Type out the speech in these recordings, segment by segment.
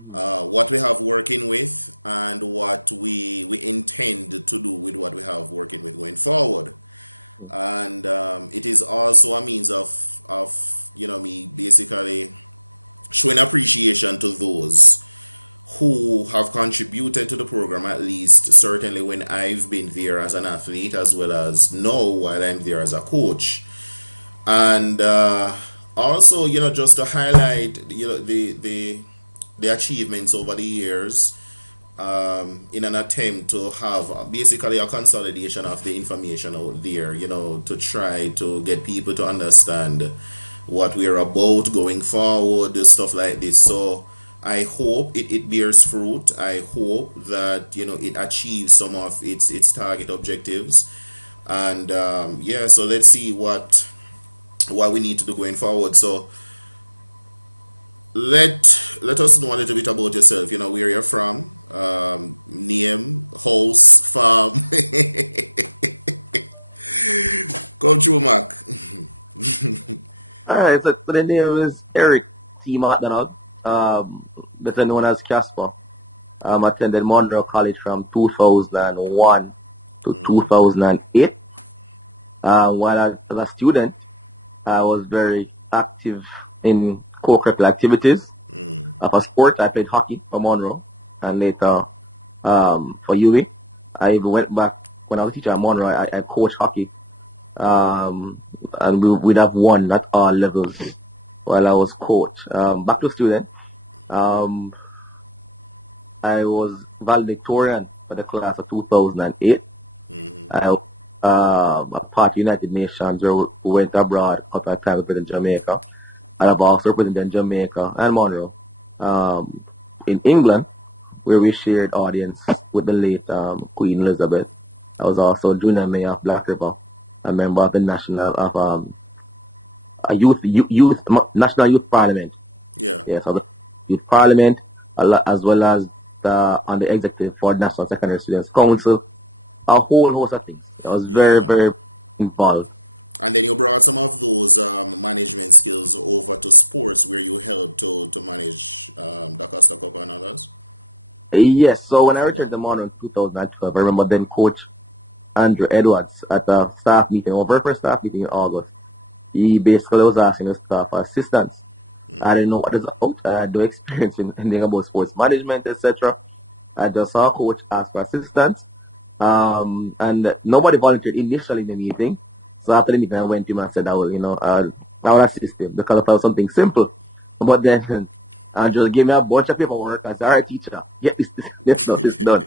Mhm. Mhm. All right, so the name is Eric T. McDonald, better known as Casper. Attended Munro College from 2001 to 2008. As a student, I was very active in co-curricular activities. For sport, I played hockey for Munro and later for UWI. I even went back when I was a teacher at Munro. I coached hockey, and we'd have won at all levels while I was coach. Back to student, um, I was valedictorian for the class of 2008. I a part of United Nations where we went abroad a couple of times within Jamaica. And I've also represented Jamaica and Monroe in England, where we shared audience with the late Queen Elizabeth. I was also junior mayor of Black River, a member of the national of a youth national youth parliament. Yes, of the youth parliament, as well as on the executive for National Secondary Students Council, a whole host of things. I was very involved. Yes, so when I returned to Mono in 2012, I remember then Coach Andrew Edwards at a staff meeting, our very first staff meeting in August. He basically was asking the staff for assistance. I didn't know what it's about. I had no experience in anything about sports management, etc. I just saw a coach ask for assistance. And nobody volunteered initially in the meeting. So after the meeting, I went to him and said, I will assist him because I felt something simple. But then Andrew gave me a bunch of paperwork. I said, all right, teacher, get this done.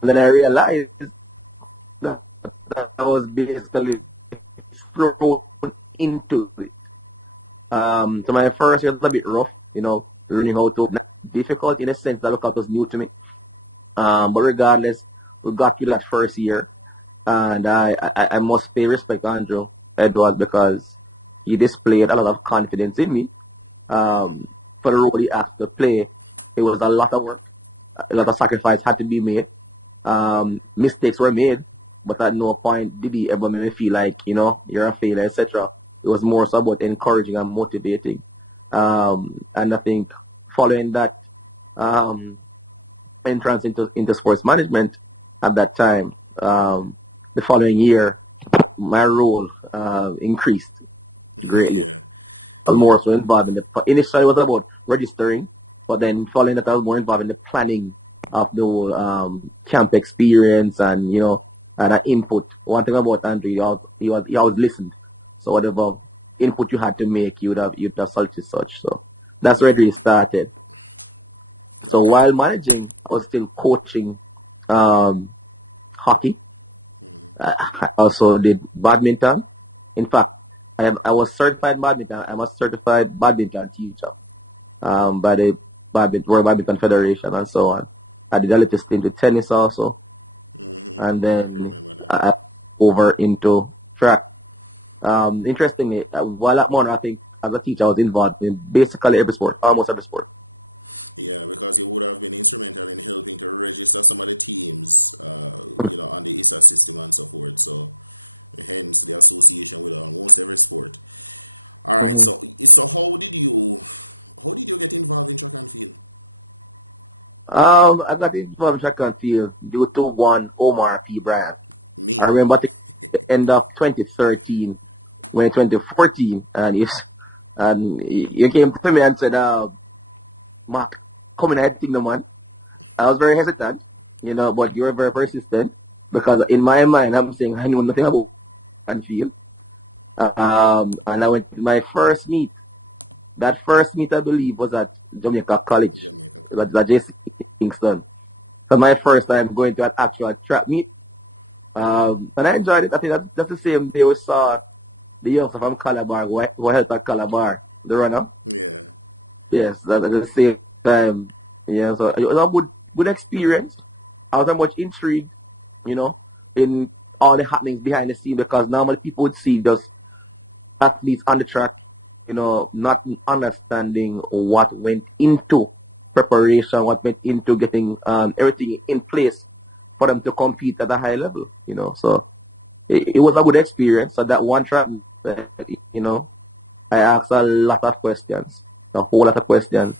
And then I realized that I was basically thrown into it. So my first year was a bit rough, learning how to, not difficult in a sense that lookout was new to me. But regardless, we got through that first year, and I must pay respect to Andrew Edwards because he displayed a lot of confidence in me. Um, for the role he asked to play, it was a lot of work, a lot of sacrifice had to be made. Mistakes were made, but at no point did he ever make me feel like, you're a failure, etc. It was more so about encouraging and motivating. And I think following that um, entrance into sports management at that time, the following year, my role increased greatly. I was more so involved in the initially it was about registering, but then following that I was more involved in the planning of the whole camp experience and and input. One thing about Andrew, he always listened. So whatever input you had to make, you'd have such and such. So that's where it really started. So while managing, I was still coaching um hockey. I also did badminton. In fact, I was certified badminton. I'm a certified badminton teacher by the World Badminton Federation and so on. I did a little stint with tennis also, and then I over into track. Interestingly, while at Mono, I think as a teacher, I was involved in basically every sport, almost every sport. Mhm. I got into track and field due to one Omar P. Bryant. I remember the end of 2013, when 2014, and you came to me and said, Mark, come in, I think the man. I was very hesitant, but you were very persistent because in my mind, I'm saying I knew nothing about and field. And I went to my first meet. That first meet, I believe, was at Jamaica College. It was at JC Kingston. So my first time going to an actual track meet. And I enjoyed it. I think that's the same day we saw the youngster from Calabar who helped at Calabar, the runner. Yes, at the same time. Yeah, so it was a good experience. I was very much intrigued, you know, in all the happenings behind the scene because normally people would see just athletes on the track, not understanding what went into preparation, what went into getting everything in place for them to compete at a high level, So it was a good experience. So that one track, you know, I asked a lot of questions, a whole lot of questions.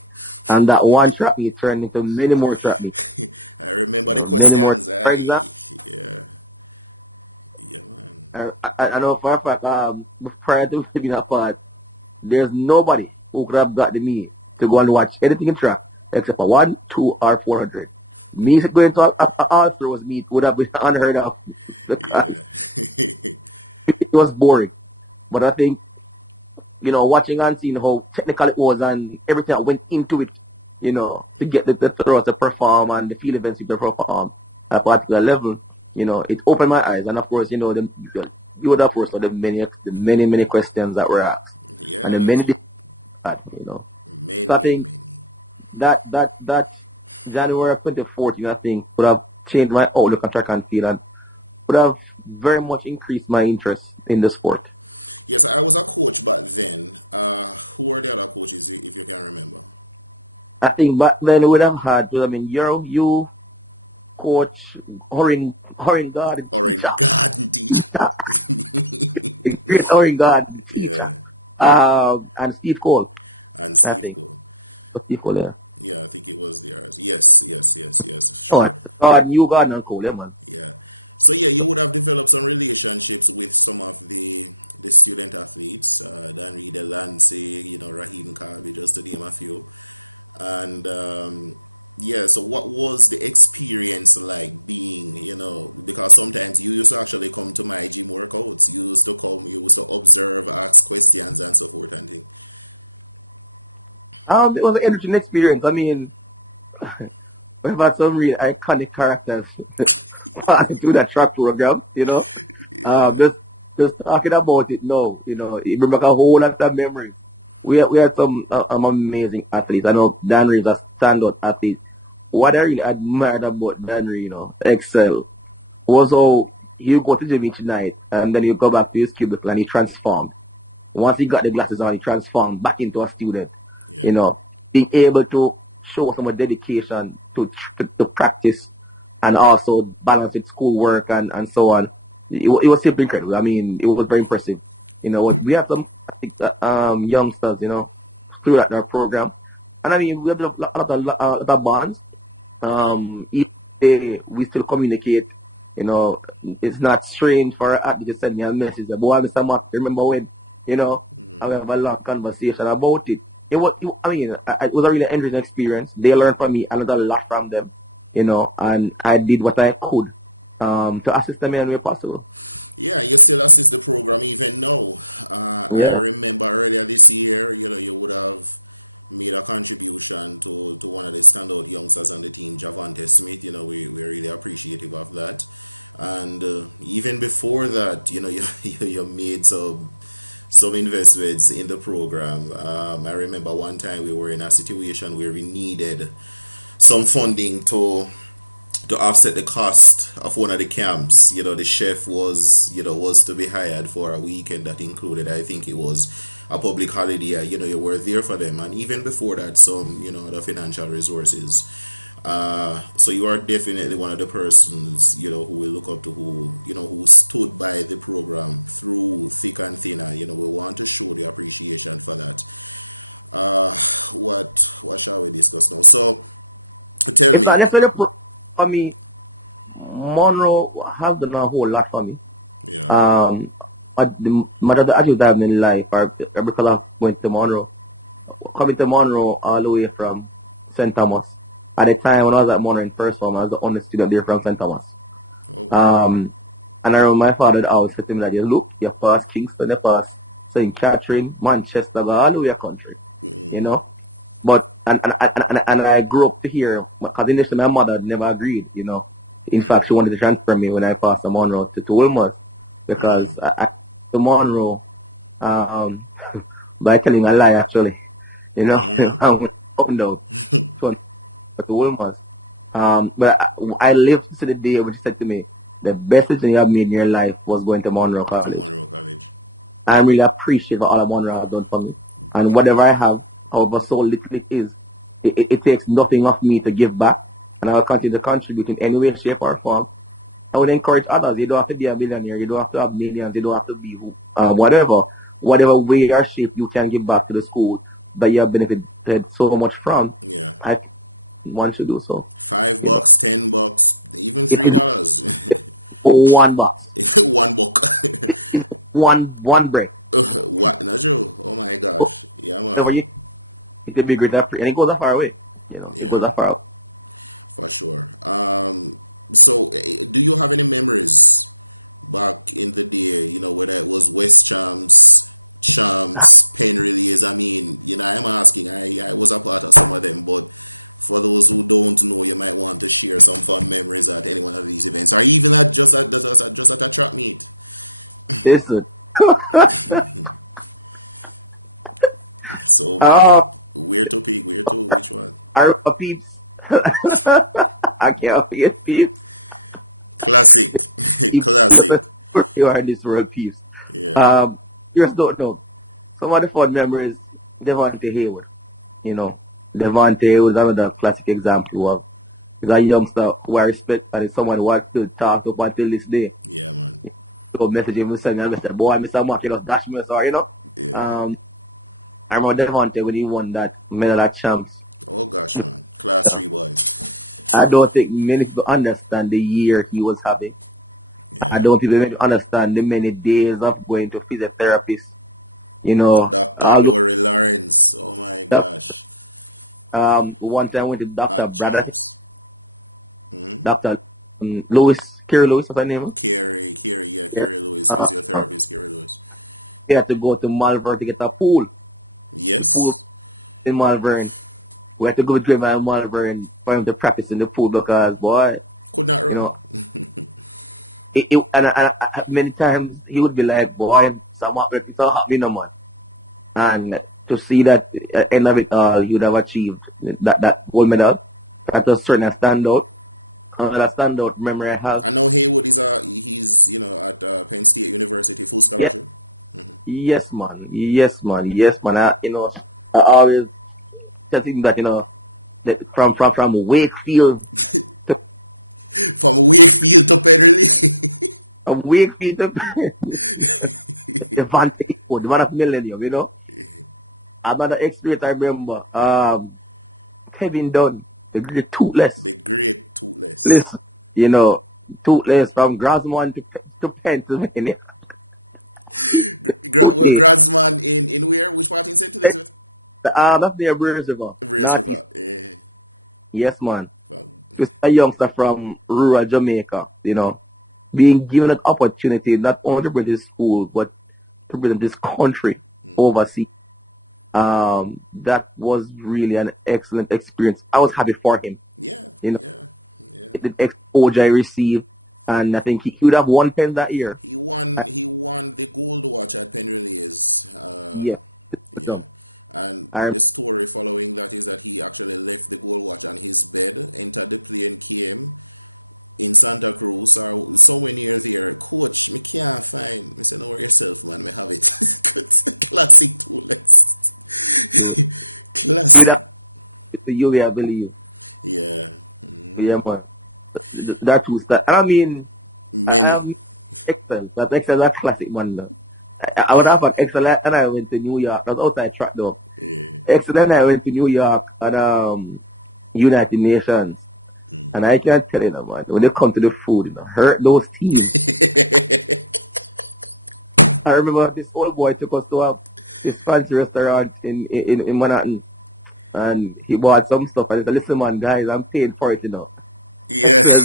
And that one trap meet turned into many more trap meets, many more. For example, I know for a fact, prior to being a part, there's nobody who could have gotten me to go and watch anything in track except for one, two, or 400. Me going to all throws meet would have been unheard of because it was boring. But I think, watching and seeing how technical it was and everything that went into it, to get the throws to perform and the field events to perform at a particular level, it opened my eyes. And of course, you would have course know the many questions that were asked and the many discussions had. So I think that January of 2014, I think, would have changed my outlook on track and field and would have very much increased my interest in the sport. I think back then we would have had, I mean, you coach, Horin Garden teacher, the great Horin Garden teacher, and Steve Cole, I think. So Steve Cole, yeah. Oh, God, New Garden and Cole, yeah, man. It was an enriching experience. I mean, we've had some real iconic characters passing through that track program, just talking about it now, it brings back a whole lot of memories. We had some amazing athletes. I know Danry is a standout athlete. What I really admired about Danry, Excel, was how he'll go to gym each night and then he'll go back to his cubicle and he transformed. Once he got the glasses on, he transformed back into a student. You know, being able to show some dedication to practice and also balance with schoolwork and so on. It was simply incredible. I mean, it was very impressive. We have some I think, youngsters, through that program, and I mean, we have a lot of bonds. Each day we still communicate. You know, it's not strange for an athlete to send me a message. Boy, Mr. Mark, remember when? You know, and we have a long conversation about it. I mean, it was a really interesting experience. They learned from me. I learned a lot from them. And I did what I could to assist them in any way possible. Yeah. It's not necessarily for me. Monroe has done a whole lot for me. Um, but the much of the achievements I have in life are because I went to Monroe. Coming to Monroe all the way from St. Thomas. At the time when I was at Monroe in first form, I was the only student there from St. Thomas. Um, and I remember my father would always say to me that, look, you pass Kingston, you pass St. Catherine, Manchester, go all the way country, you know. But and I grew up to hear because initially my mother never agreed, you know. In fact, she wanted to transfer me when I passed the Monroe to Wilmers because I to Monroe by telling a lie actually, you know. I went up and down to Wilmers. But I lived to the day when she said to me, the best decision you have made in your life was going to Munro College. I'm really appreciative of all that Munro has done for me. And whatever I have, however so little it is, it takes nothing of me to give back. And I will continue to contribute in any way, shape, or form. I would encourage others. You don't have to be a millionaire. You don't have to have millions. You don't have to be whatever. Whatever way or shape you can give back to the school that you have benefited so much from, I think one should do so. You know, if it's one box, one bread, whatever you, it will be great that free, and it goes that far away. You know, it goes that far away. Listen, oh, I remember peeps. I can't forget peeps. Peeps, you are in this world, peeps. You just don't know. Some of the fun memories, Devontae Hayward. You know, Devontae Hayward is another classic example of he's a youngster who I respect and is someone who I still talk to up until this day. So message him, send me a message, boy, Mr. Mark, you just dash me, sorry, you know. Um, I remember Devontae when he won that medal at champs. Uh, I don't think many people understand the year he was having. I don't think people understand the many days of going to physiotherapists. You know, all those stuff. One time I went to Dr. Brother, Dr. Lewis, Kerry Lewis, what's her name? Yeah. Uh, he had to go to Malvern to get a pool. The pool in Malvern. We had to go with Graham and Malvern for him to practice in the pool because, boy, you know, many times he would be like, boy, it's not happening, no man. And to see that at the end of it all, he would have achieved that gold medal. That was certainly a standout. Another standout memory I have. Yeah, yes, man. Yes, man. Yes, man. I always tell him that, that from Wakefield to Wakefield to Devante, the man of Millennium, Another experience I remember, Kevin Dunn, the toothless. Listen, you know, toothless from Grosmont to Pennsylvania. Okay. That's near Brewers River, Northeast. Yes, man. Just a youngster from rural Jamaica, being given an opportunity not only to bring his school, but to bring this country overseas. That was really an excellent experience. I was happy for him, you know, the exposure I received, and I think he would have won pen that year. I, yeah, um, I remember he would have to you, I believe. Yeah, man. That was that, and I mean, I have Excel. That Excel, that classic man. I would have an Excel, and I went to New York. I was outside track though. Excel, and I went to New York and United Nations. And I can tell you, man, when they come to the food, hurt those teams. I remember this old boy took us to this fancy restaurant in Manhattan, and he bought some stuff, and he said, listen, man, guys, I'm paying for it. I said,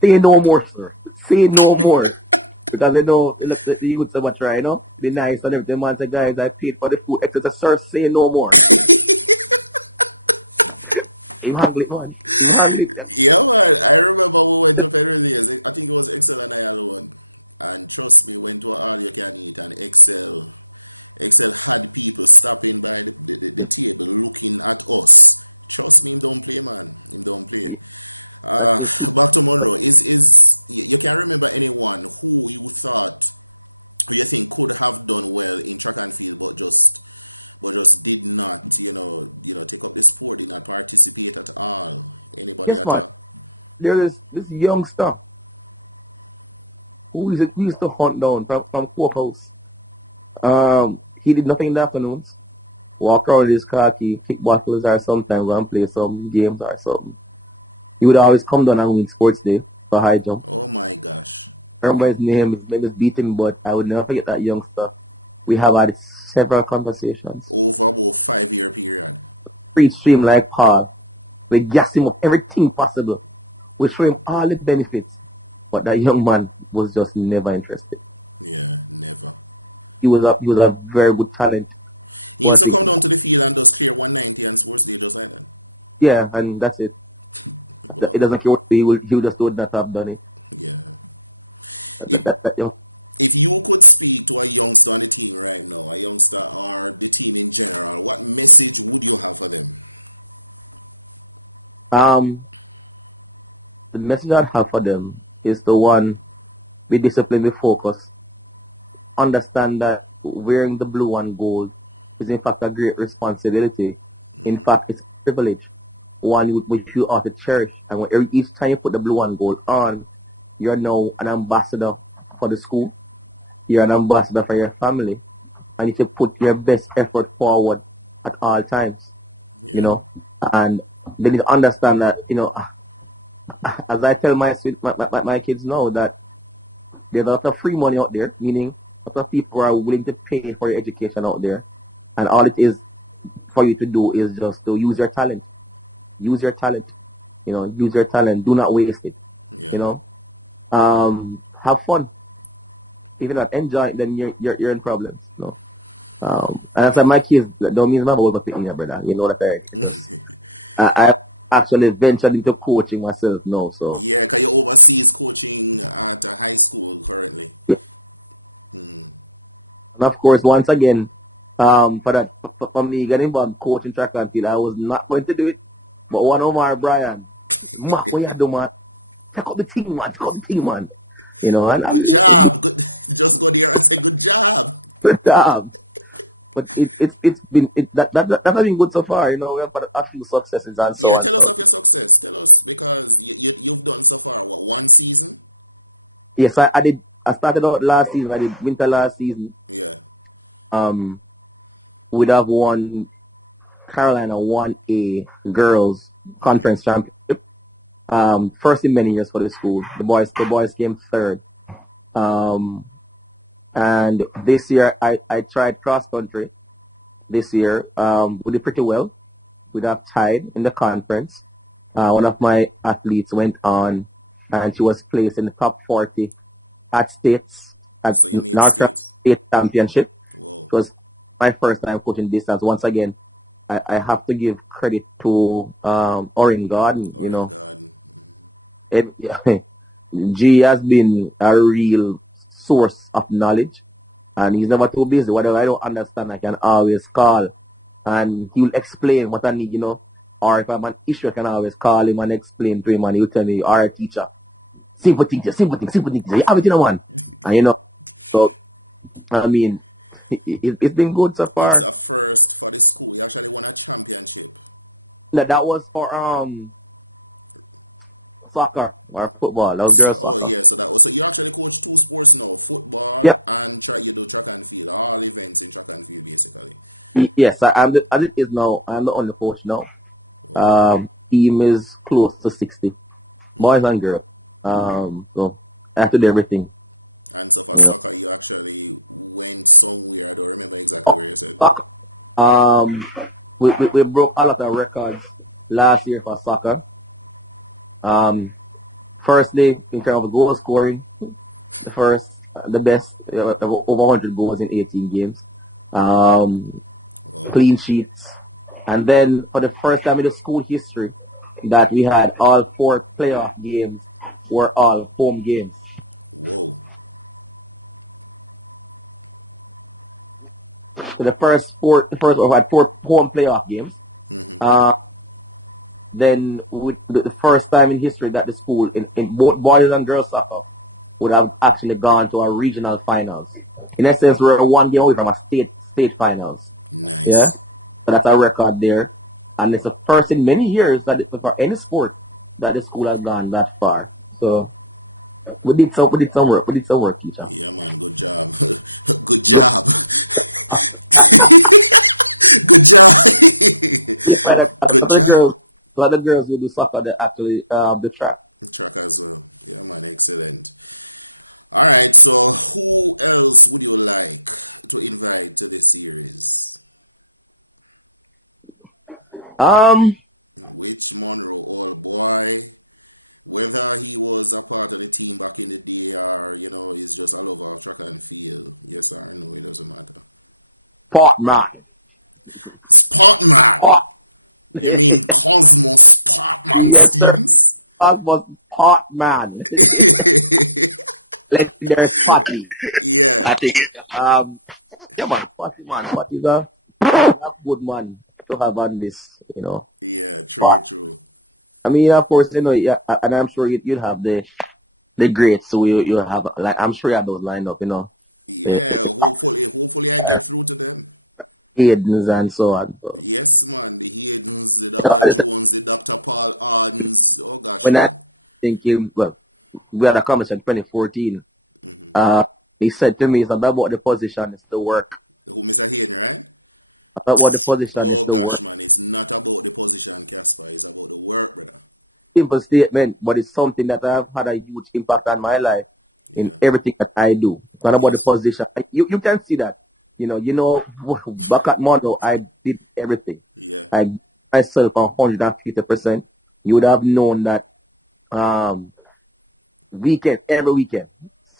say no more, sir. Say no more. Because look, the youth so much, right? Be nice and everything, man. Say, guys, I paid for the food. I said, sir, say no more. You handle it, man. You handle it. Yeah, that's the soup. But yes, man. There is this youngster who used to hunt down from Courthouse. He did nothing in the afternoons. Walk around with his car key, kick bottles or sometimes go and play some games or something. He would always come down and win sports day for high jump. I remember his name is Beating, but I would never forget that youngster. We have had several conversations. Free stream like Paul. We gas him up everything possible. We show him all the benefits. But that young man was just never interested. He was a very good talent. But I think yeah, and that's it. It doesn't care what he will just would not have done it. That um the message I'd have for them is the one: be disciplined, be focused, understand that wearing the blue and gold is in fact a great responsibility. In fact, it's a privilege, one which you ought to cherish. And each time you put the blue and gold on, you're now an ambassador for the school. You're an ambassador for your family, and you should put your best effort forward at all times. You know, and they need to understand that. As I tell my kids now that there's a lot of free money out there, meaning a lot of people are willing to pay for your education out there, and all it is for you to do is just to use your talent. Use your talent. Use your talent. Do not waste it. You know, have fun. If you not enjoy it, then you're in problems. And as my kids don't mean my boy in here, brother. You know that I just I actually ventured into coaching myself now. So yeah. And of course, once again, for me getting involved coaching track and field, I was not going to do it. But one Omar Brian, Mark, what you do, man? Check out the team, man. Check out the team, man. And I'm but it's been that has been good so far. We have had a few successes and so on. So yes, I did. I started out last season. I did winter last season. Um, we'd have won Carolina 1A girls conference championship. First in many years for the school. The boys came third. Um, and this year I tried cross country. This year, we did pretty well. We'd have tied in the conference. One of my athletes went on, and she was placed in the top 40 at states at North Carolina State Championship. It was my first time coaching distance. Once again, I have to give credit to Orin Garden. It, G has been a real source of knowledge, and he's never too busy. Whatever I don't understand, I can always call, and he'll explain what I need. Or if I'm an issue, I can always call him and explain to him, and he'll tell me, all right, teacher, simple thing, simple thing, you have it in a one. And so I mean, it's been good so far. That was for soccer or football. That was girls soccer. Yep. Yes, as it is now, I'm the only coach now. Team is close to 60. boys and girls. So I have to do everything, you know. Oh, soccer. Um, we broke a lot of records last year for soccer. Um, Firstly, in terms of goal scoring, the best, over 100 goals in 18 games. Um, Clean sheets. And then for the first time in the school history, that we had all four playoff games were all home games. So the first we had four home playoff games. Uh, then with the first time in history that the school in both boys and girls soccer would have actually gone to a regional finals. In essence, we're one game away from a state finals. Yeah, so that's a record there, and it's the first in many years that for any sport that the school has gone that far. So we did some work. We did some work, teacher. Good. You find a lot of the girls, a lot of the girls who do soccer, they actually the track. Um, Pot man, pot. Yes, sir. Pot was pot man. Legendary Spotty. I think. Yeah, man, Spotty man, Spotty's a good man to have on this, spot. I mean, of course, yeah, and I'm sure you'd have the greats, so you have like I'm sure you have those lined up, the Aidens and so on. So, when I thinking, well, we had a conversation in 2014. Uh, he said to me, "It's not about the position, it's the work. About what the position is the work." Simple statement, but it's something that I've had a huge impact on my life in everything that I do. It's not about the position. You can see that. Back at Munro, I did everything. I gave myself 150%. You would have known that um every weekend.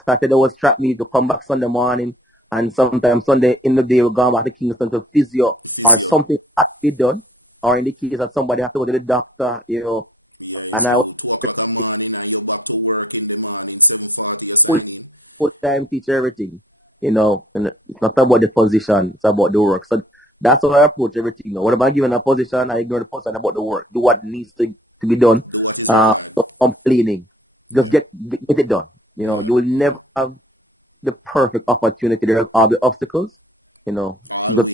Saturday was track me to come back Sunday morning, and sometimes Sunday in the day we're going back to Kingston to physio or something had to be done. Or in the case that somebody have to go to the doctor, and I was full full time teach everything, and it's not about the position, it's about the work. So that's how I approach everything. Whatever I'm given a position, I ignore the position about the work. Do what needs to be done. Stop complaining. Just get it done. You will never have the perfect opportunity. There are the obstacles. You know, the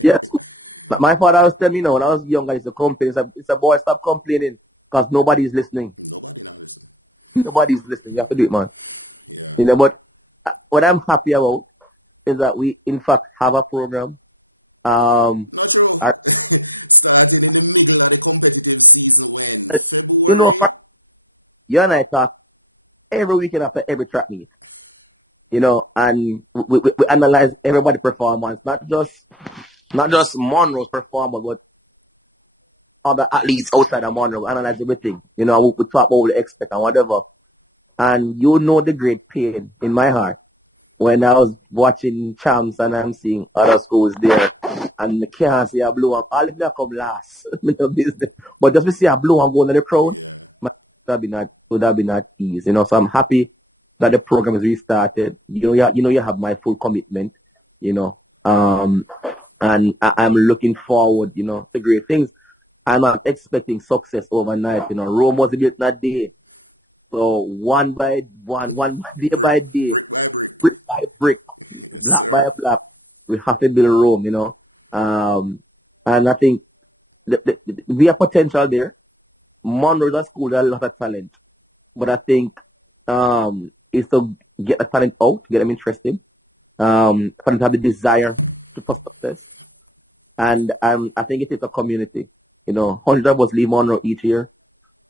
yes. My father was telling me, when I was younger, I used to complain. It's a boy, stop complaining because nobody's listening. Nobody's listening. You have to do it, man. But what I'm happy about is that we, in fact, have a program. Um, our, you and I talk every weekend after every track meet. And we analyze everybody's performance, not just Monroe's performance, but other athletes outside of Monroe. We analyze everything. We talk about what we expect and whatever. And the great pain in my heart when I was watching champs and I'm seeing other schools there and I can't see a blue one. All of them come last. No business. But just to see a blue one going in the crowd, man, would have been not easy. So I'm happy that the program is restarted. You have my full commitment, you know. Um and I'm looking forward, to great things. I'm not expecting success overnight. Rome was built in a day. So one by one, day by day, brick by brick, block by block, we have to build Rome, Um, and I think we have potential there. Monroe is a school that has a lot of talent, but I think it's to get the talent out, get them interested, for them to have the desire to for success. And I think it is a community. You know, hundreds of us leave Munro each year.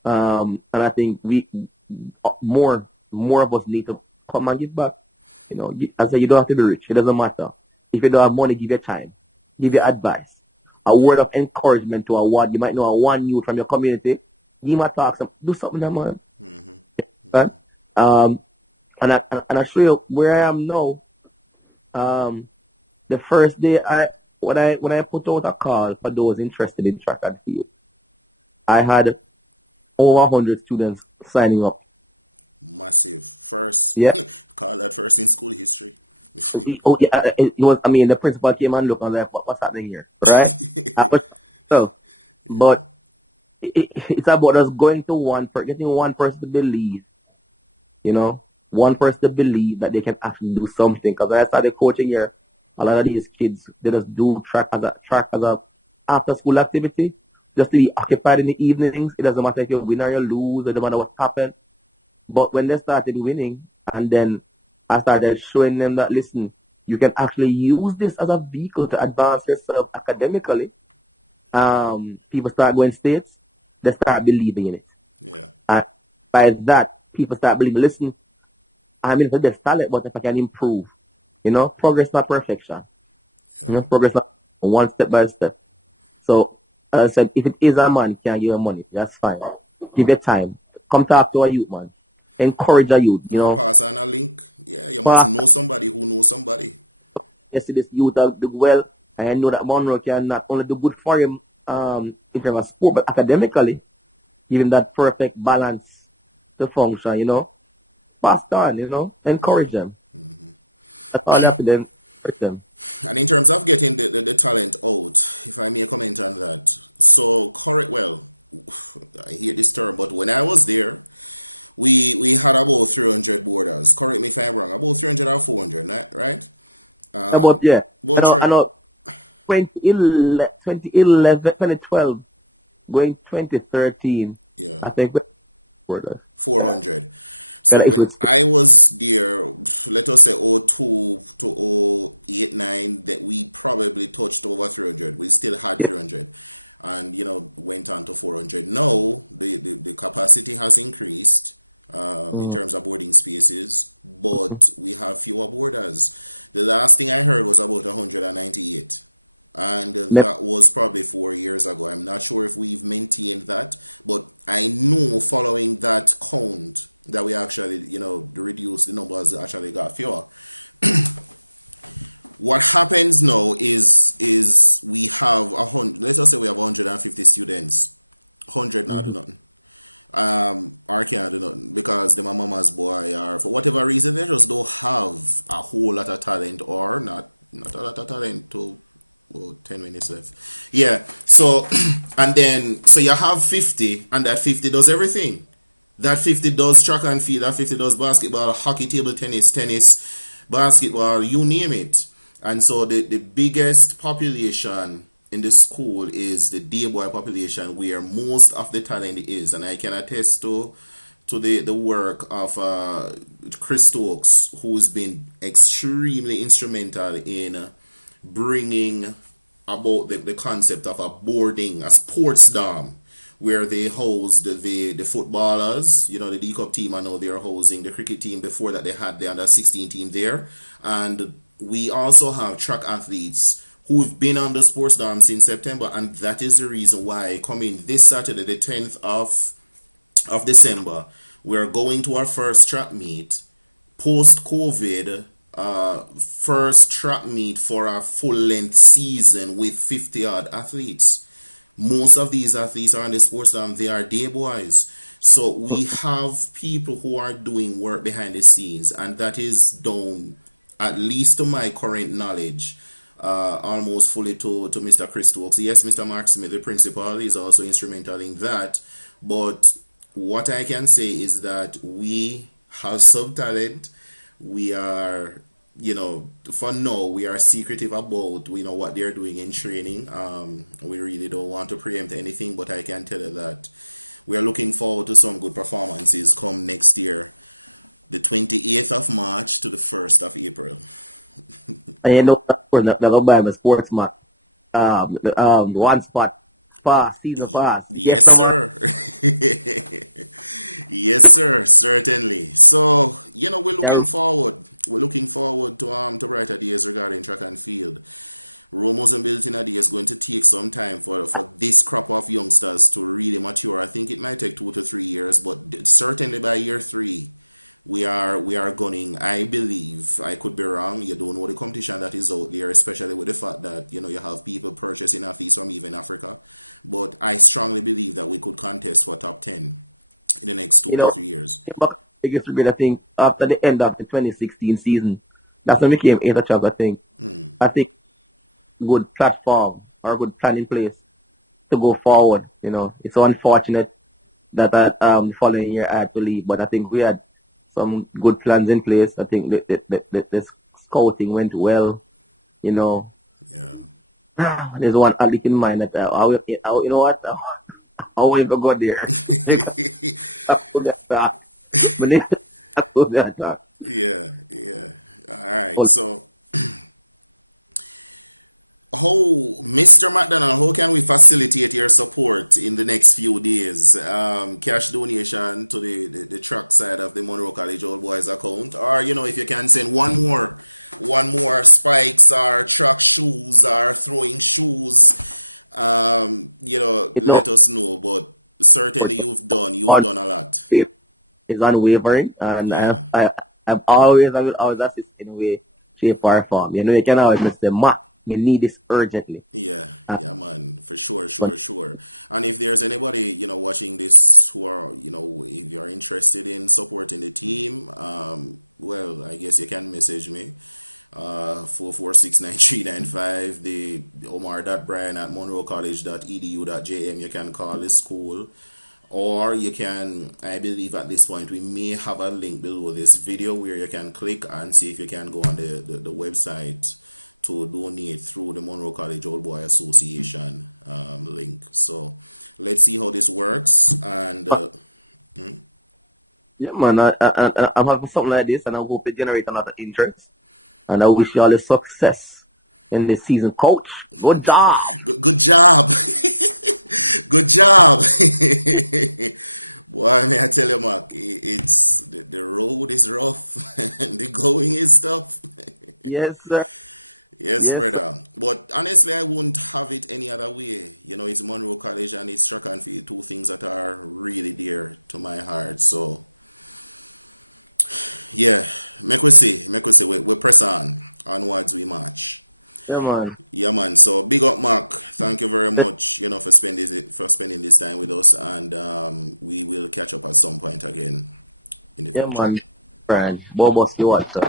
And I think we more of us need to come and give back. You know, I say you don't have to be rich. It doesn't matter. If you don't have money, give your time, give your advice, a word of encouragement to a one. You might know a one youth from your community. Give him a talk, do something, that man. Right? Um, and I show you where I am now. Um, the first day when I put out a call for those interested in track and field, I had over 100 students signing up. Yeah. Oh, yeah. It was. I mean, the principal came and looked and was like, "What's happening here?" Right? I was so, but it's about us going to getting one person to believe. You know, one person to believe that they can actually do something. Because when I started coaching here, a lot of these kids they just do track as a after school activity, just to be occupied in the evenings. It doesn't matter if you win or you lose. It doesn't matter what happened. But when they started winning, and then I started showing them that, listen, you can actually use this as a vehicle to advance yourself academically. People start going states, they start believing in it. And by that, people start believing, listen, I'm into this talent, but if I can improve, progress not perfection. Progress not one step by step. So, as I said, if it is a man can give you money, that's fine. Give it time. Come talk to a youth, man. Encourage a youth, pass. You see this youth do well, and I know that Munro can not only do good for him in terms of sport, but academically, give him that perfect balance to function, Pass on, encourage them. That's all you have to do. Encourage them. But yeah, I know 2011, 2011, 2012, going 2013, I think we were got an issue with space. Yeah. Mm-hmm. Mm-hmm. And you know, of course, they're going to buy my sports mark. One spot pass, season pass. Yes, no man. They're, you know, came back biggest regret, I think, after the end of the 2016 season. That's when we became interchamps, I think. I think good platform or good plan in place to go forward. You know, it's so unfortunate that the following year I had to leave, but I think we had some good plans in place. I think the scouting went well. You know, there's one I keep in mind that you know what, I won't even go there. Because I could get that. But I could get that. Oh, you know, for the on faith is unwavering, and I will always assist in a way, shape, or form. You know, you can always miss the mark. You need this urgently. Uh, but, yeah, man, I'm having something like this, and I hope it generates another interest. And I wish you all the success in this season, coach. Good job. Yes, sir. Yes, sir. Yeah, man. Yeah, man. Friend. Bobo, see what, sir.